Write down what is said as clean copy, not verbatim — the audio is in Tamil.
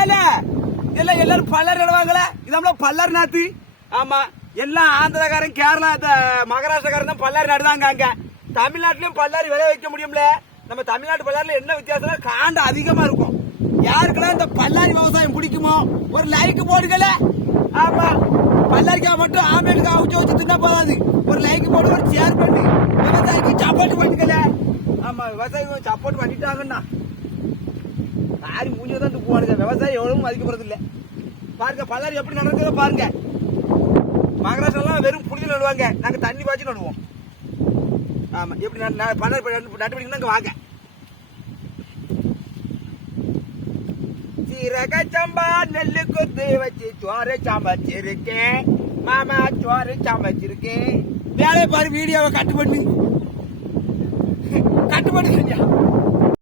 ஏல எல்லாம் எல்லாரும் பல்லர் நடுவாங்களே இது பல்லர் நாத்து. ஆமா எல்லாம் ஆந்திரக்காரன் கேரளா மகாராஷ்டிரக்காரன் தான் பல்லாரி நடுதாங்க. அங்க தமிழ்நாட்டிலயும் பல்லாரி விளைய வைக்க முடியும்ல. நம்ம தமிழ்நாட்டு பல்லாரில என்ன வித்தியாசம், காண்டு அதிகமா இருக்கும். யாருக்கெல்லாம் இந்த பல்லாரி விவசாயம் பிடிக்குமோ ஒரு லைக் போடுகல. ஆமா பல்லாரிக்காய் மட்டும் ஆம்பேலுக்கு அவிச்சு வச்சு தின்னா போதாது, ஒரு லைக் போட்டு ஒரு ஷேர் பண்ணி விவசாயிக்கு சப்போர்ட் பண்ணிக்கல. ஆமா விவசாயிக்கு சப்போர்ட் பண்ணிட்டாங்கன்னா யாரும் மூஞ்சிதான் துப்புவானுங்க. விவசாயம் எவ்வளவு மதிக்கப்படுறது இல்ல. பாருங்க பல்லாரி எப்படி நடக்குதோ பாருங்க. மகாராஷ்டிரா வெறும் புளியில் நடுவாங்க, நாங்க தண்ணி பாய்ச்சி நடுவோம். ஆமா எப்படி நட்டுப்பிடிக்கணும் வாங்க. சீரக சம்பா நெல்லு கொத்து வச்சு சோறு சமைச்சிருக்கேன் மாமா, சோறு சமைச்சிருக்கேன். வேலையை பாரு, வீடியோவை கட்டு பண்ணுங்க.